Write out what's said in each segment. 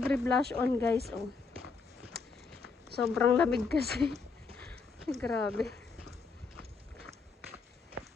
libre blush on guys. Oh. Sobrang lamig kasi. Grabe.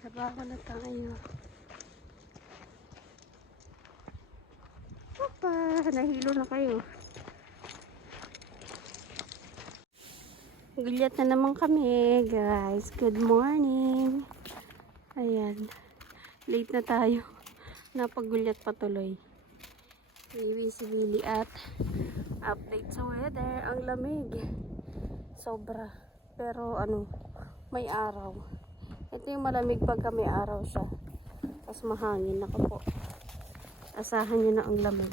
Trabaho na tayo. Opa, nahilo na kayo. Gulyat na naman kami guys. Good morning. Ayan. Late na tayo. Napagulyat patuloy. Iwi si Willie at update sa weather. Ang lamig. Sobra. Pero ano, may araw. Ito yung malamig pagka may araw siya. Tapos mahangin. Naka po. Asahan nyo na ang lamig.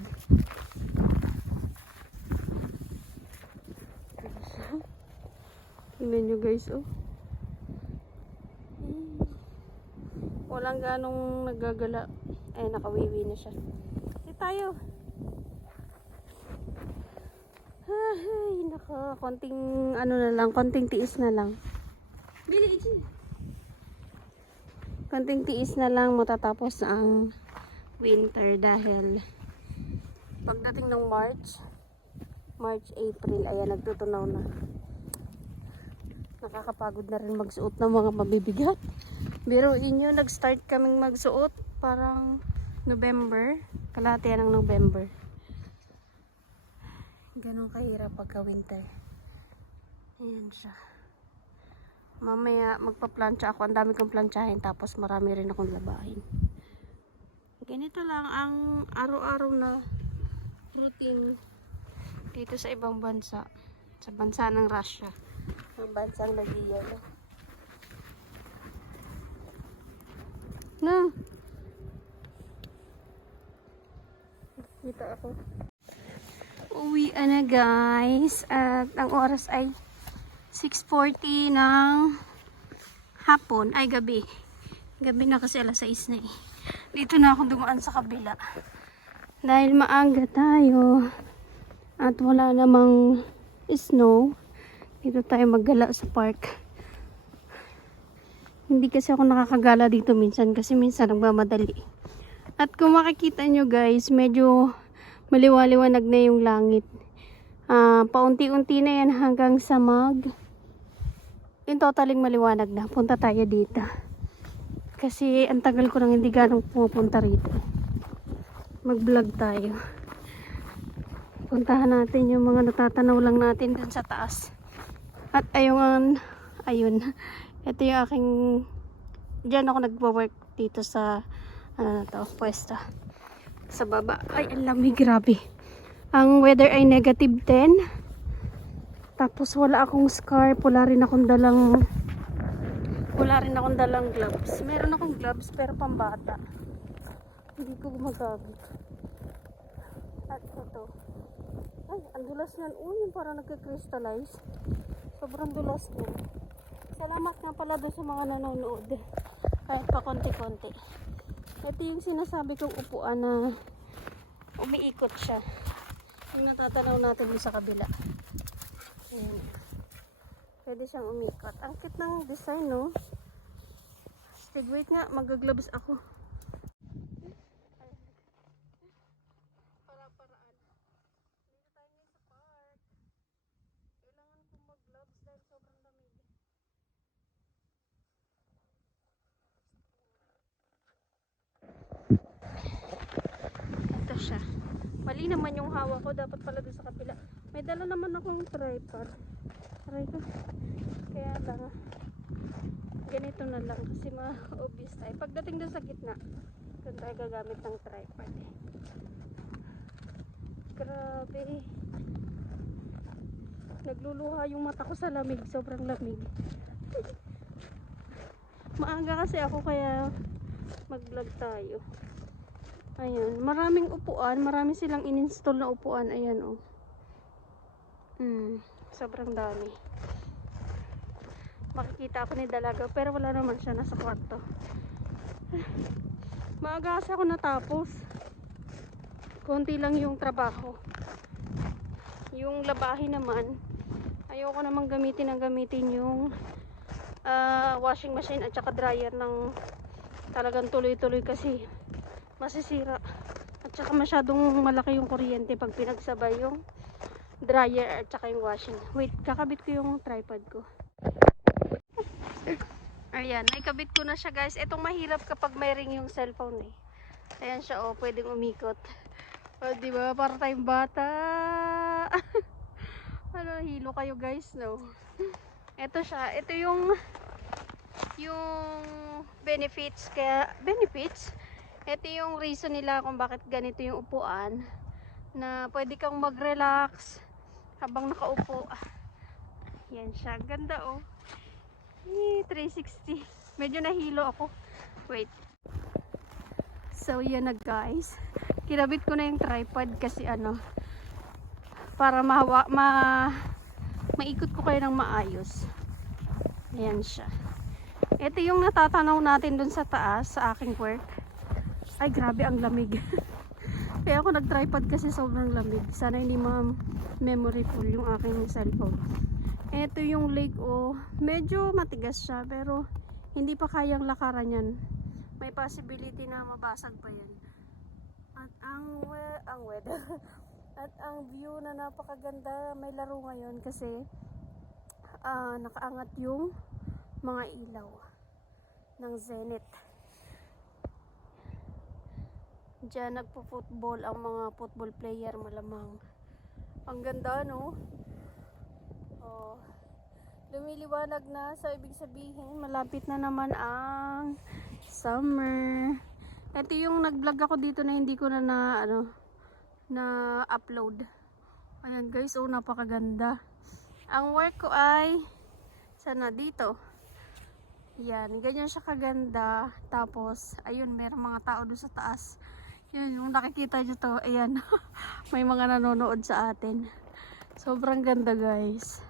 Tingnan nyo guys, oh. Walang ganong nagagala. Ay, nakawiwi na siya. Hindi tayo. Ay, naka, konting ano na lang, konting tiis na lang. Bili, konting tiis na lang matatapos ang winter dahil pagdating ng March, April, ayan, nagtutunaw na. Nakakapagod na rin magsuot ng mga mabibigat. Biruin nyo, nag-start kaming magsuot parang November, kalahati ng November. Ganun kahirap pagka winter. Ayan siya. Mamaya magpa-plancha ako. Ang dami kong planchahin tapos marami rin akong labahin. Ganito lang ang araw-araw na routine dito sa ibang bansa. Sa bansa ng Russia. Ang bansang nag-iyelo. Na. Kita ako. Uwi na guys. At ang oras ay 6:40 ng hapon. Ay gabi. Gabi na kasi alas 6 na eh. Dito na ako dumaan sa kabila. Dahil maaga tayo. At wala namang snow. Dito tayo maggala sa park. Hindi kasi ako nakakagala dito minsan. Kasi minsan nagmamadali. At kung makikita nyo guys, medyo maliwaliwanag na yung langit. Paunti-unti na yan hanggang sa yung totaling maliwanag na. Punta tayo dito. Kasi ang tagal ko nang hindi ganong pumupunta rito. Mag-vlog tayo. Puntahan natin yung mga natatanaw lang natin dun sa taas. At ayun. Ito yung aking, diyan ako nagwo-work dito sa pwesto. Sa baba. Ay, ang lamig, grabe. Ang weather ay -10. Tapos wala akong scarf, wala rin akong dalang gloves. Meron akong gloves pero pambata. Hindi ko gumagamit. At ito. Ay, ang dulas yan. Yung parang nagka-crystallize. Sobrang dulas ko. Salamat nga pala doon sa mga nanonood. Kahit pa konti-konti. Ito yung sinasabi kong upuan na umiikot siya. Yung natatanaw natin yung sa kabila. Ayan. Pwede siyang umikot. Ang cute ng design, no? Stig, wait nga. Mag-gloves ako. Para-paraan. Dito tayo ngayon sa park. Kailangan kong mag-gloves dahil sobrang lamig. Ito siya. Mali naman yung hawak ko. Dapat pala doon sa kapila. May dala naman akong tripod. Aray ko. Kaya lang. Ganito na lang. Kasi ma-obvious tayo. Pagdating doon sa gitna, doon tayo gagamit ng tripod. Grabe. Nagluluha yung mata ko sa lamig. Sobrang lamig. Maaga kasi ako kaya mag-vlog tayo. Ayan, maraming upuan, marami silang in-install na upuan. Ayan, oh. Sobrang dami. Makikita ako ni Dalaga, pero wala naman siya, nasa kwarto. Maaga kasi ako natapos. Konti lang yung trabaho. Yung labahin naman, ayoko namang gamitin yung washing machine at saka dryer ng talagang tuloy-tuloy kasi masisira at At saka masyadong malaki yung kuryente pag pinagsabay yung dryer at saka yung washing. Wait, kakabit ko yung tripod ko. Ayan, naikabit ko na siya guys. Itong mahirap kapag may ring yung cellphone eh. Ayan siya oh, pwedeng umikot. O diba, para tayong bata. Ano, hilo kayo guys, no? Ito siya, ito yung benefits, kaya benefits. Ito yung reason nila kung bakit ganito yung upuan, na pwede kang mag-relax habang nakaupo. Yan siya, ganda oh. 360. Medyo nahilo ako. Wait. So yan na guys. Kinabit ko na yung tripod kasi ano, para maikot ko kayo ng maayos. Ayan siya. Ito yung natatanaw natin dun sa taas sa aking work. Ay grabe ang lamig. Kaya ako nag-tripod kasi sobrang lamig. Sana hindi memory full yung aking cellphone. Ito yung lake oh. Medyo matigas siya pero hindi pa kayang lakaran yan. May possibility na mabasag pa yan. At ang weather at ang view na napakaganda. May laro ngayon kasi nakaangat yung mga ilaw ng Zenith. Diyan nagpo-football ang mga football player malamang. Ang ganda no? Oh, lumiliwanag na, so ibig sabihin malapit na naman ang summer. Ito yung nag-vlog ako dito na hindi ko na upload. Ayan guys, oh napakaganda. Ang work ko ay sana dito. Yan, ganyan siya kaganda. Tapos ayun, mayroong mga tao doon sa taas. Yan, yung nakikita nyo to, ayan. May mga nanonood sa atin. Sobrang ganda guys.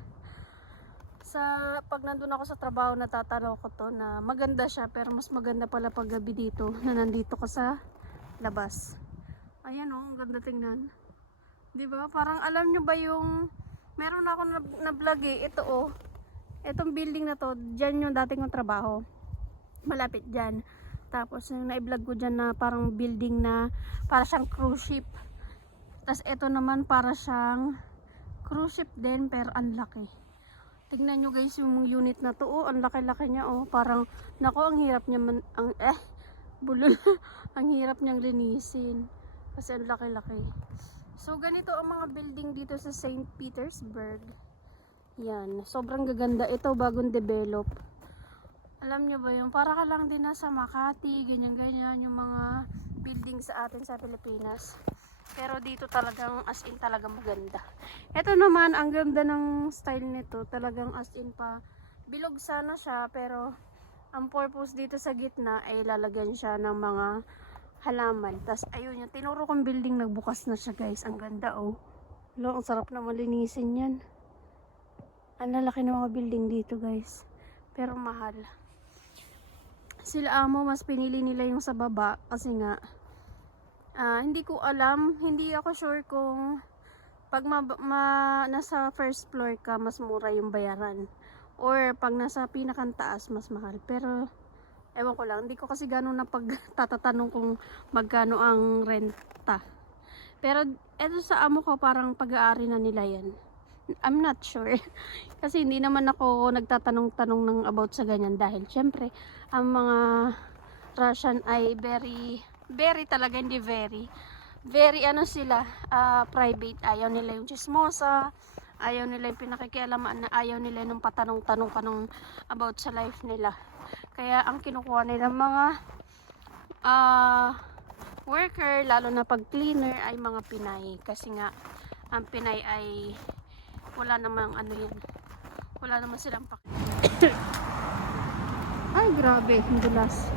Pag nandun ako sa trabaho, natatanaw ko to na maganda siya, pero mas maganda pala pag gabi dito na nandito ko sa labas. Ayan oh, ang ganda tingnan. Diba? Parang alam nyo ba yung meron ako na vlog eh, ito oh. Itong building na to, dyan yung dating kong trabaho. Malapit dyan. Tapos yung na-vlog ko dyan na parang building na para siyang cruise ship. Tapos ito naman para siyang cruise ship din pero ang laki. Tignan nyo guys yung unit na to. Oh, ang laki-laki niya oh. Parang nako, ang hirap niya bulol. Ang hirap niyang linisin. Kasi ang laki-laki. So ganito ang mga building dito sa St. Petersburg. Yan, sobrang gaganda. Ito bagong develop. Alam nyo ba yun? Para ka lang din nasa Makati, ganyan-ganyan yung mga building sa atin sa Pilipinas. Pero dito talagang as in talagang maganda. Ito naman, ang ganda ng style nito. Talagang as in pa. Bilog sana siya, pero ang purpose dito sa gitna ay lalagyan siya ng mga halaman. Tapos ayun yung tinuro kong building, nagbukas na siya guys. Ang ganda oh. Lo, ang sarap na malinisin yan. Ang lalaki ng mga building dito guys. Pero mahal. Sila amo, mas pinili nila yung sa baba kasi nga hindi ko alam, hindi ako sure kung pag nasa first floor ka mas mura yung bayaran or pag nasa pinakang taas mas mahal. Pero ewan ko lang, hindi ko kasi gano'n na pagtatatanong kung magkano ang renta. Pero eto sa amo ko parang pag-aari na nila yan. I'm not sure. Kasi hindi naman ako nagtatanong-tanong ng about sa ganyan dahil syempre ang mga Russian ay very talaga, hindi very ano sila, private. Ayaw nila yung chismosa, ayaw nila yung pinakikialaman, ayaw nila yung patanong-tanong ka nung about sa life nila. Kaya ang kinukuha nila mga worker, lalo na pag cleaner, ay mga Pinay. Kasi nga ang Pinay ay wala namang ano yan, wala naman silang ay grabe, dulas.